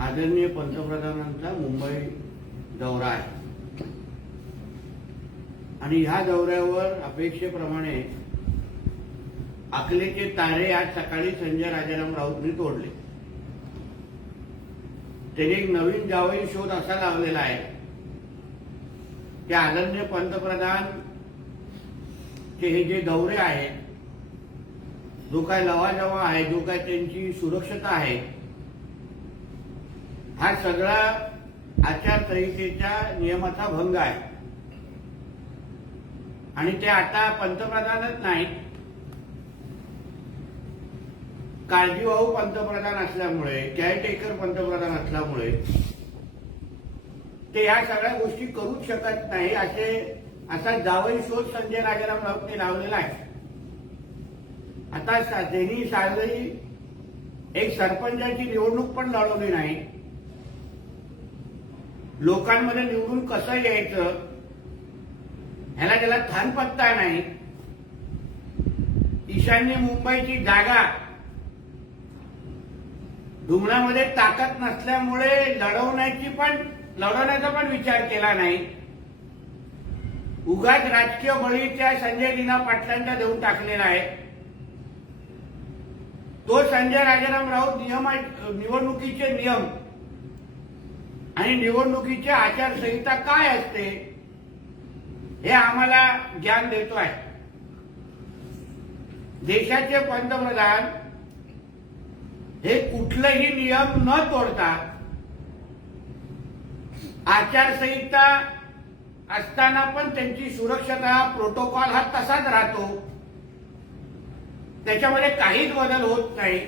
आदरणीय पंतप्रधानांचा मुंबई दौरा आहे. आणि ह्या दौऱ्यावर अपेक्षेप्रमाणे अकलेचे तारे आज सकाळी संजय राजाराम राऊतनी तोडले. त्यांनी एक नवीन जावई शोध असा लावलेला आहे. की आदरणीय पंतप्रधान चे हे जे दौरे आहेत जो काय लवाजवा आहे जो काय त्यांची सुरक्षता आहे हा सगळा आचारसंहितेच्या नियमाचा भंग आहे. आणि ते आता पंतप्रधानच नाही काळजीवाहू पंतप्रधान असल्यामुळे केअरटेकर पंतप्रधान असल्यामुळे ते या सगळ्या गोष्टी करूच शकत नाही असे असा जावई शोध संजय राजाराम राऊतने लावलेला आहे. आता त्यांनी सार्वजनिक एक सरपंचाची निवडणूक पण लढवली नाही लोकांमध्ये निवडून कसं यायचं ह्याला त्याला थान पत्ता नाही. ईशान्य मुंबईची जागा रुग्णामध्ये ताकद नसल्यामुळे लढवण्याची पण लढवण्याचा पण विचार केला नाही. उगाच राजकीय बळीच्या संजय दिना पाटलांचा देऊन टाकलेला आहे. तो संजय राजाराम राऊत नियम निवडणुकीचे नियम आणि निवडणुकीची आचारसंहिता काय असते हे आम्हाला ज्ञान देतो आहे. देशाचे पंतप्रधान हे कुठलेही नियम न तोडता आचारसंहिता असताना पण त्यांची सुरक्षता प्रोटोकॉल हा तसाच राहतो. त्याच्यामध्ये काहीच बदल होत नाही.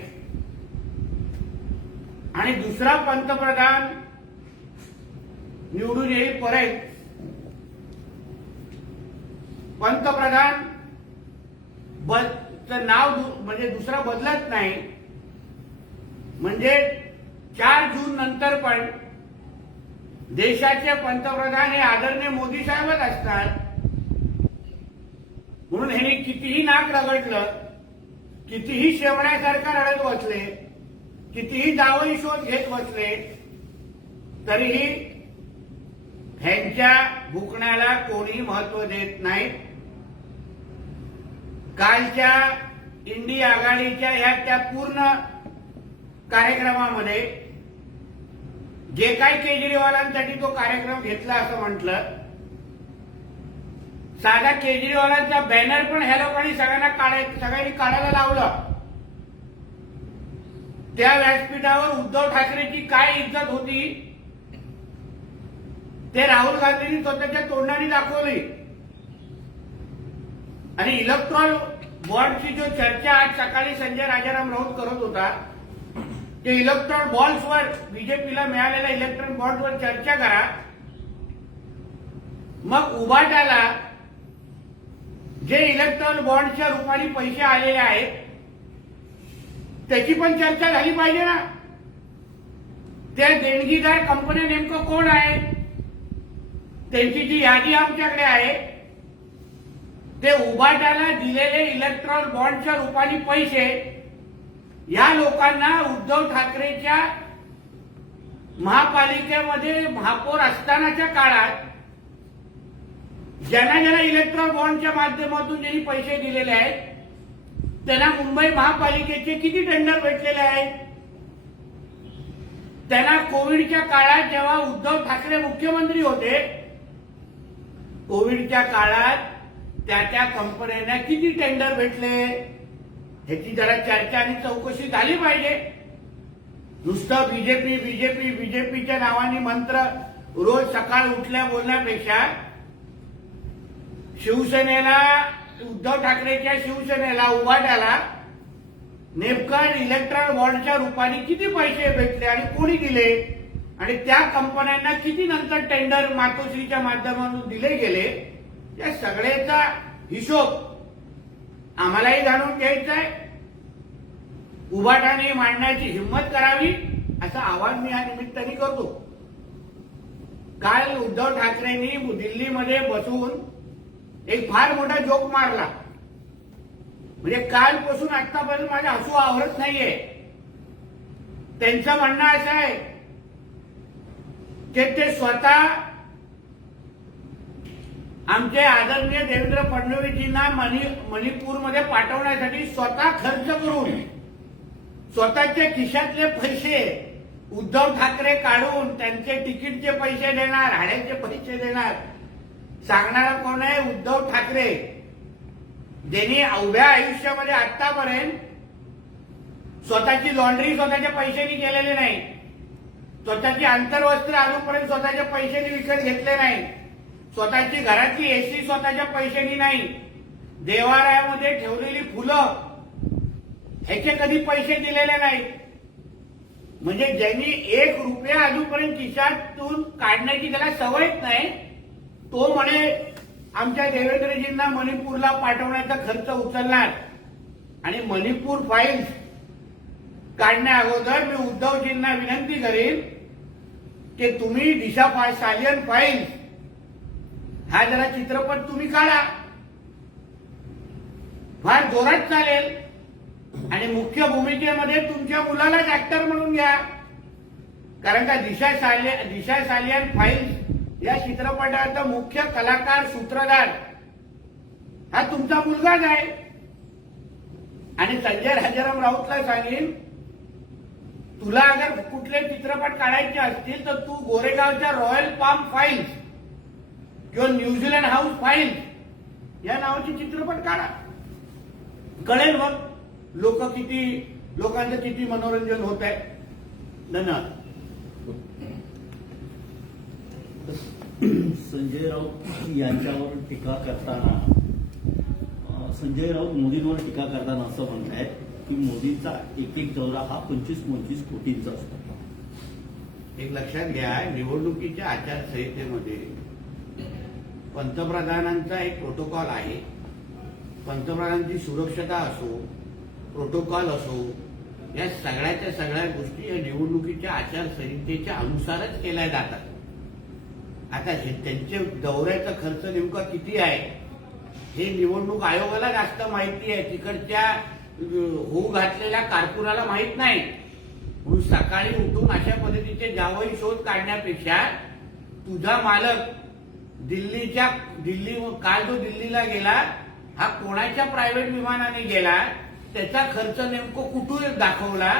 आणि दुसरा पंतप्रधान निवडून येईपर्यंत पंतप्रधान बद नाव दु- म्हणजे दुसरा बदलत नाही. म्हणजे चार जून नंतर पण देशाचे पंतप्रधान हे आदरणीय मोदी साहेबच असतात. म्हणून ह्यांनी कितीही नाक रगडलं कितीही शेवण्यासारखं रडत बसले कितीही दावई शोध घेत बसले तरीही ह्यांच्या भुकण्याला कोणी महत्त्व देत नाही कालच्या इंडी आघाडीच्या ह्या त्या पूर्ण कार्यक्रमामध्ये जे काही केजरीवालांसाठी तो कार्यक्रम घेतला असं म्हटलं साधा केजरीवालांचा बॅनर पण ह्या लोकांनी सगळ्यांना काढाय सगळ्यांनी काढायला लावलं. त्या व्यासपीठावर उद्धव ठाकरेची काय इज्जत होती ते राहुल गांधींनी स्वतःच्या तोंडाने दाखवली. आणि इलेक्ट्रॉन बॉन्डची जो चर्चा आज सकाळी संजय राजाराम राऊत करत होता ते इलेक्ट्रॉन बॉन्ड्सवर बीजेपीला मिळालेल्या इलेक्ट्रॉन बॉल्सवर चर्चा करा. मग उभाटाला जे इलेक्ट्रॉन बॉन्डच्या रूपाने पैसे आलेले आहेत त्याची पण चर्चा झाली पाहिजे ना. त्या देणगीदार कंपन्या नेमकं कोण आहे? त्यांची जी यादी आमच्याकडे आहे ते उभाटाला दिलेले इलेक्ट्रॉन बॉन्डच्या रूपाने पैसे या लोकांना उद्धव ठाकरेच्या महापालिकेमध्ये महापौर असतानाच्या काळात ज्यांना ज्यांना इलेक्ट्रॉन बॉन्डच्या माध्यमातून ज्यांनी पैसे दिलेले आहेत त्यांना मुंबई महापालिकेचे किती टेंडर भेटलेले आहेत? त्यांना कोविडच्या काळात जेव्हा उद्धव ठाकरे मुख्यमंत्री होते कोविडच्या काळात त्या त्या कंपन्यांना किती टेंडर भेटले? ह्याची जरा चर्चा आणि चौकशी झाली पाहिजे. नुसतं बीजेपी बीजेपी बीजेपीच्या नावाने मंत्र रोज सकाळ उठल्या बोलण्यापेक्षा शिवसेनेला उद्धव ठाकरेच्या शिवसेनेला उभाट्याला नेमकं इलेक्ट्रॉन बॉन्डच्या रूपाने किती पैसे भेटले आणि कोणी दिले? आणि त्या कंपन्यांना किती नंतर टेंडर मातोश्रीच्या माध्यमातून दिले गेले? या सगळ्याचा हिशोब आम्हालाही जाणून घ्यायचंय. आहे उभाटाने मांडण्याची हिंमत करावी असं आवाहन मी या निमित्ताने करतो. काल उद्धव ठाकरेंनी दिल्लीमध्ये बसून एक फार मोठा जोक मारला. म्हणजे कालपासून आतापर्यंत माझे हसू आवरत नाहीये. त्यांचं म्हणणं असं आहे की ते स्वतः आमचे आदरणीय देवेंद्र फडणवीसजींना मणि मणिपूरमध्ये पाठवण्यासाठी स्वतः खर्च करून स्वतःच्या खिशातले पैसे उद्धव ठाकरे काढून त्यांचे तिकीटचे पैसे देणार हाड्याचे पैसे देणार. सांगणारा कोण आहे? उद्धव ठाकरे. ज्यांनी अवघ्या आयुष्यामध्ये आतापर्यंत स्वतःची लॉन्ड्री स्वतःच्या पैशांनी केलेली नाही. स्वतःची आंतरवस्त्र अजूनपर्यंत स्वतःच्या पैशांनी विकत घेतले नाही. स्वतःची घराची एसी स्वतःच्या पैशांनी नाही. देवालयामध्ये ठेवलेली फुलं ह्याचे कधी पैसे दिलेले नाहीत. म्हणजे ज्यांनी एक रुपया अजूनपर्यंत खिशातून काढण्याची त्याला सवयच नाही तो म्हणे आमच्या देवेंद्रजींना मणिपूरला पाठवण्याचा खर्च उचलणार आणि मणिपूर फाईल्स काढण्या अगोदर मी उद्धवजींना विनंती करीन की तुम्ही दिशा फाय सालियन फाईल्स हा जरा चित्रपट तुम्ही काढा. फार जोरात चालेल. आणि मुख्य भूमिकेमध्ये तुमच्या मुलालाच ऍक्टर म्हणून घ्या. कारण का दिशा साले दिशा सालियन फाईल्स या चित्रपटाचा मुख्य कलाकार सूत्रधार हा तुमचा मुलगाच आहे. आणि संजय राजाराम राऊतला सांगेन तुला अगर कुठले चित्रपट काढायचे असतील तर तू गोरेगावच्या रॉयल पाम फाईल्स किंवा न्यूझीलंड हाऊस फाईल्स या नावाचे चित्रपट काढा. कळेल मग. लोक किती लोकांचं किती मनोरंजन होत आहे. धन्यवाद. संजय राऊत यांच्यावर टीका करताना संजय राऊत मोदींवर टीका करताना असं म्हणतायत की मोदींचा एक एक दौरा हा पंचवीस पंचवीस कोटींचा असतो. एक लक्षात घ्या निवडणुकीच्या आचारसंहितेमध्ये पंतप्रधानांचा एक प्रोटोकॉल आहे. पंतप्रधानांची सुरक्षता असो प्रोटोकॉल असो या सगळ्याच्या सगळ्या गोष्टी या निवडणुकीच्या आचारसंहितेच्या अनुसारच केल्या जातात. आता हे त्यांच्या दौऱ्याचा खर्च नेमका किती आहे? हे निवडणूक आयोगाला जास्त माहिती आहे. तिकडच्या होऊ घातलेल्या कारकुनाला माहीत नाही. म्हणून सकाळी उठून अशा पद्धतीचे जावई शोध काढण्यापेक्षा तुझा मालक दिल्लीच्या दिल्ली काल जो दिल्लीला गेला हा कोणाच्या प्रायव्हेट विमानाने गेला त्याचा खर्च नेमकं कुठून दाखवला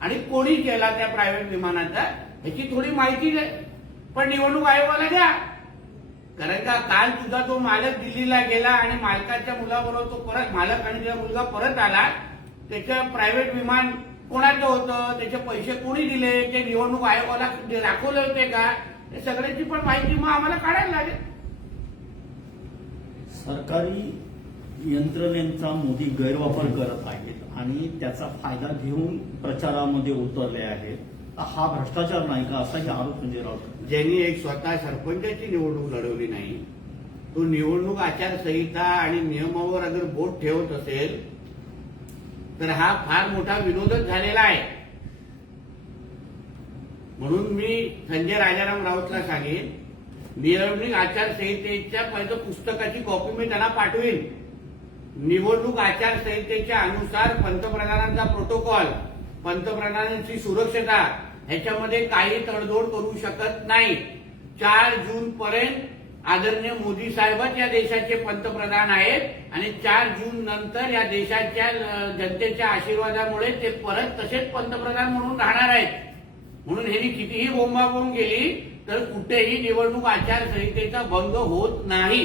आणि कोणी केला त्या प्रायव्हेट विमानाचा ह्याची थोडी माहिती दे. पण निवडणूक आयोगाला द्या. कारण का काल तुझा तो मालक दिल्लीला गेला आणि मालकाच्या मुलाबरोबर तो परत मालक आणि त्याचा मुलगा परत आला त्याचं प्रायव्हेट विमान कोणाचं होतं त्याचे पैसे कोणी दिले ते निवडणूक आयोगाला दाखवले होते का या सगळ्याची पण माहिती मग आम्हाला काढायला लागेल. सरकारी यंत्रणेचा मोदी गैरवापर करत आहेत आणि त्याचा फायदा घेऊन प्रचारामध्ये उतरले आहेत. हा भ्रष्टाचार नाही का? असाही आरोप म्हणजे राऊत ज्यांनी एक स्वतः सरपंचाची निवडणूक लढवली नाही तो निवडणूक आचारसंहिता आणि नियमावर अगर बोट ठेवत असेल तर हा फार मोठा विरोधच झालेला आहे. म्हणून मी संजय राजाराम राऊतला सांगेन निवडणूक आचारसंहितेच्या पहिलं पुस्तकाची कॉपी मी त्यांना पाठवीन. निवडणूक आचारसंहितेच्या अनुसार पंतप्रधानांचा प्रोटोकॉल पंतप्रधानांची सुरक्षता ह्याच्यामध्ये काही तडजोड करू शकत नाही. चार जून पर्यंत आदरणीय मोदी साहेबच या देशाचे पंतप्रधान आहेत आणि चार जून नंतर या देशाच्या जनतेच्या आशीर्वादामुळे ते परत तसेच पंतप्रधान म्हणून राहणार आहेत. म्हणून ह्यांनी कितीही बोंबाबोंब केली तर कुठेही निवडणूक आचारसंहितेचा भंग होत नाही.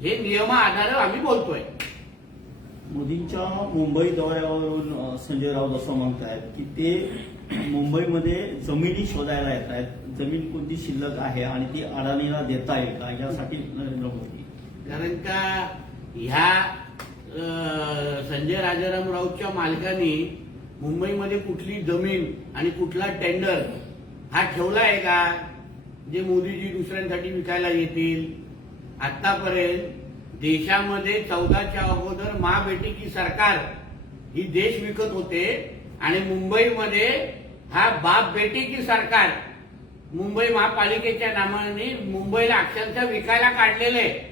हे नियमा आधारे आम्ही बोलतोय. मोदींच्या मुंबई दौऱ्यावरून संजय राऊत असं म्हणतायत की ते मुंबईमध्ये जमिनी शोधायला येत आहेत जमीन कोणती शिल्लक आहे आणि ती अडाणीला देता येईल का? यासाठी नरेंद्र मोदी. कारण का ह्या संजय राजाराम राऊतच्या मालकांनी मुंबईमध्ये कुठली जमीन आणि कुठला टेंडर हा ठेवला आहे का? जे मोदीजी दुसऱ्यांसाठी विकायला येतील आतापर्यंत देशामध्ये चौदाच्या अगोदर मा बेटी की सरकार ही देश विकत होते आणि मुंबईमध्ये हा बाप बेटी की सरकार मुंबई महापालिकेच्या नावाने मुंबईला अक्षरशः विकायला काढलेलं. आहे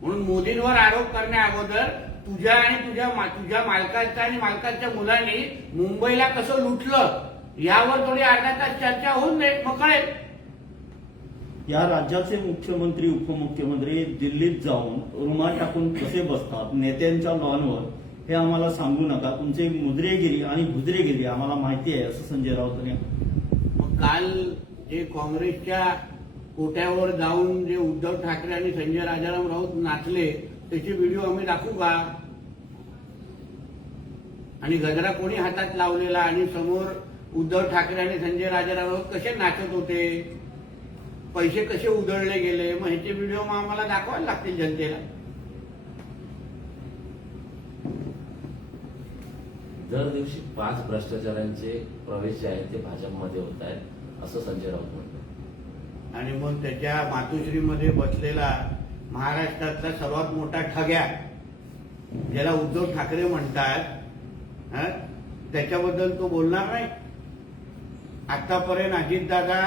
म्हणून मोदींवर आरोप करण्या अगोदर तुझ्या आणि तुझ्या तुझ्या मालकाच्या आणि मालकाच्या मुलांनी मुंबईला कसं लुटलं यावर थोडी अर्धा तास चर्चा होऊन दे मग कळेल. या राज्याचे मुख्यमंत्री उपमुख्यमंत्री दिल्लीत जाऊन रुमाल टाकून कसे बसतात नेत्यांच्या लॉनवर हे आम्हाला सांगू नका. तुमचे मुद्रेगिरी आणि भुद्रेगिरी आम्हाला माहिती आहे असं संजय राऊत यांनी काल जे काँग्रेसच्या कोट्यावर जाऊन जे उद्धव ठाकरे आणि संजय राजाराम राऊत नाचले त्याचे व्हिडिओ आम्ही दाखवू का? आणि गजरा कोणी हातात लावलेला आणि समोर उद्धव ठाकरे आणि संजय राजाराम राऊत कसे नाचत होते? पैसे कसे उधळले गेले मग ह्याचे व्हिडिओ मग आम्हाला दाखवायला लागतील जनतेला दर दिवशी पाच भ्रष्टाचारांचे प्रवेश जे आहेत ते भाजपमध्ये होत आहेत असं संजय राऊत म्हणतात आणि मग त्याच्या मातोश्रीमध्ये बसलेला महाराष्ट्रातला सर्वात मोठा ठग्या ज्याला उद्धव ठाकरे म्हणतात हं? त्याच्याबद्दल तो बोलणार नाही आतापर्यंत अजितदादा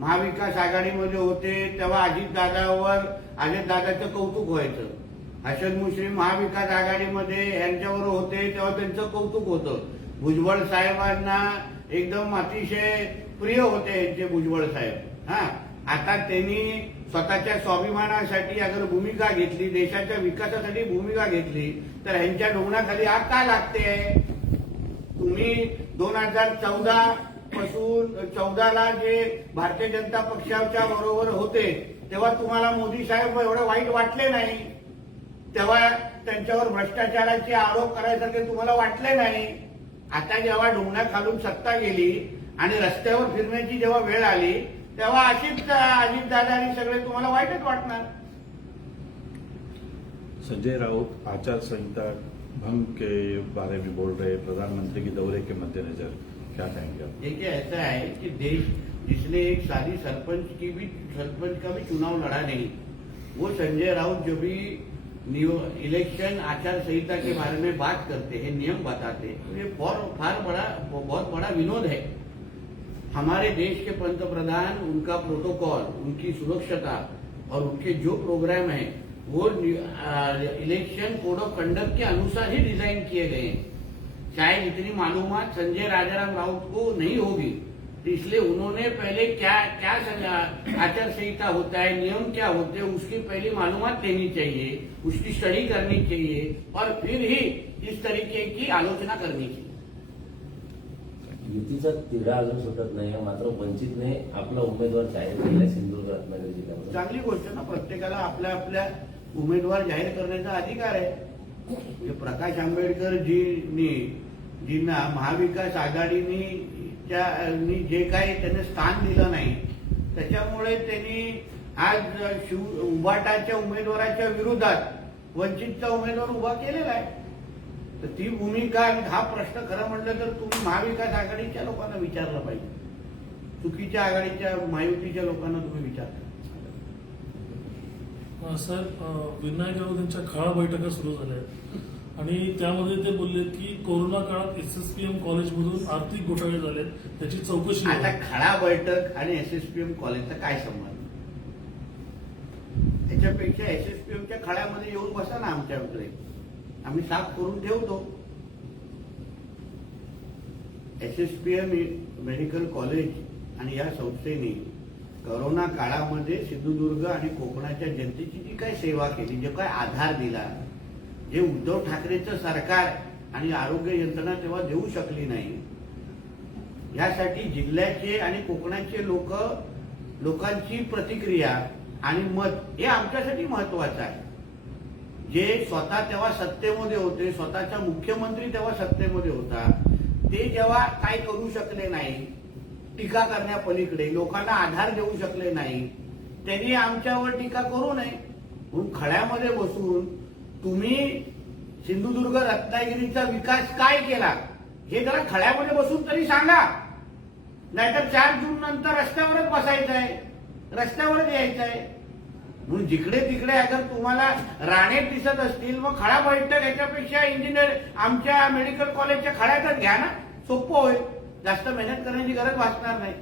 महाविकास आघाडीमध्ये होते तेव्हा अजितदादावर अजितदादाचं कौतुक व्हायचं. हसन मुश्रीफ महाविकास आघाडीमध्ये यांच्यावर होते तेव्हा त्यांचं कौतुक होतं. भुजबळ साहेबांना एकदम अतिशय प्रिय होते यांचे भुजबळ साहेब. हा आता त्यांनी स्वतःच्या स्वाभिमानासाठी अगर भूमिका घेतली देशाच्या विकासासाठी भूमिका घेतली तर ह्यांच्या डोंगणाखाली आग का लागते? तुम्ही दोन हजार चौदा पासून चौदाला जे भारतीय जनता पक्षाच्या बरोबर होते तेव्हा तुम्हाला मोदी साहेब एवढे वाईट वाटले नाही? तेव्हा त्यांच्यावर भ्रष्टाचाराचे आरोप करायसारखे तुम्हाला वाटले नाही? आता जेव्हा डोंगणा खालून सत्ता गेली आणि रस्त्यावर फिरण्याची जेव्हा वेळ आली तेव्हा अशीच अजितदादा आणि सगळे तुम्हाला वाईटच वाटणार? संजय राउत आचार संहिता भंग के बारे में बोल रहे प्रधानमंत्री के दौरे के मद्देनजर। क्या कहेंगे आप? देखिए ऐसा है कि देश जिसने एक सादी सरपंच की भी सरपंच का भी चुनाव लड़ा नहीं वो संजय राउत जो भी इलेक्शन आचार संहिता के बारे में बात करते हैं नियम बताते हैं तो ये बहुत फार बड़ा बहुत बड़ा विनोद है। हमारे देश के पंतप्रधान उनका प्रोटोकॉल उनकी सुरक्षता और उनके जो प्रोग्राम है वो इलेक्शन कोड ऑफ़ कंडक्ट के अनुसार ही डिज़ाइन किए गए हैं। शायद इतनी मालूमात संजय राजाराम राउत को नहीं होगी। तो इसलिए उन्होंने पहले क्या क्या आचार संहिता होता है नियम क्या होते हैं उसकी पहली मालूमात लेनी चाहिए उसकी स्टडी करनी चाहिए और फिर ही इस तरीके की आलोचना करनी चाहिए। युतीचा तिढा अजून सुटत नाही मात्र वंचितने आपला उमेदवार जाहीर केलाय सिंधुदुर्ग रत्नागिरी जिल्ह्यामध्ये. चांगली गोष्ट ना प्रत्येकाला आपल्या आपल्या उमेदवार जाहीर करण्याचा अधिकार आहे. म्हणजे प्रकाश आंबेडकर जीनी जींना महाविकास आघाडीने जे काही त्याने स्थान दिलं नाही त्याच्यामुळे त्यांनी आज शिव उबाटाच्या उमेदवाराच्या विरोधात वंचितचा उमेदवार उभा केलेला आहे. तर ती भूमिका हा प्रश्न खरं म्हटलं तर तुम्ही महाविकास आघाडीच्या लोकांना विचारलं पाहिजे. चुकीच्या आघाडीच्या महायुतीच्या लोकांना तुम्ही विचारता सर विनायक राऊत यांच्या बैठका सुरू झाल्या. आणि त्यामध्ये ते बोलले की कोरोना काळात एस एस पी एम कॉलेजमधून आर्थिक घोटाळे झालेत त्याची चौकशी आता. खडा बैठक आणि एसएसपीएम कॉलेजचा काय संबंध? त्याच्यापेक्षा एसएसपीएमच्या खड्यामध्ये येऊन बसा ना आमच्याकडे आम्ही साफ करून ठेवतो. एसएसपीएम मेडिकल कॉलेज आणि या संस्थेने करोना काळामध्ये सिंधुदुर्ग आणि कोकणाच्या जनतेची जी काय सेवा केली जो काय आधार दिला जे उद्धव ठाकरेचं सरकार आणि आरोग्य यंत्रणा तेव्हा देऊ शकली नाही. यासाठी जिल्ह्याचे आणि कोकणाचे लोक लोकांची प्रतिक्रिया आणि मत हे आमच्यासाठी महत्वाचं आहे. जे स्वतः तेव्हा सत्तेमध्ये होते स्वतःचा मुख्यमंत्री तेव्हा सत्तेमध्ये होता ते जेव्हा काय करू शकले नाही टीका करण्यापलीकडे लोकांना आधार देऊ शकले नाही त्यांनी आमच्यावर टीका करू नये. म्हणून खड्यामध्ये बसून तुम्ही सिंधुदुर्ग रत्नागिरीचा विकास काय केला? हे जरा खड्यामध्ये बसून तरी सांगा. नाहीतर चार जून नंतर रस्त्यावरच बसायचं आहे रस्त्यावरच यायचं आहे म्हणून जिकडे तिकडे अगर तुम्हाला राणे दिसत असतील मग खडा बैठक याच्यापेक्षा इंजिनियर आमच्या मेडिकल कॉलेजच्या खळ्यातच घ्या ना. सोपं होईल. जास्त मेहनत करण्याची गरज भासणार नाही.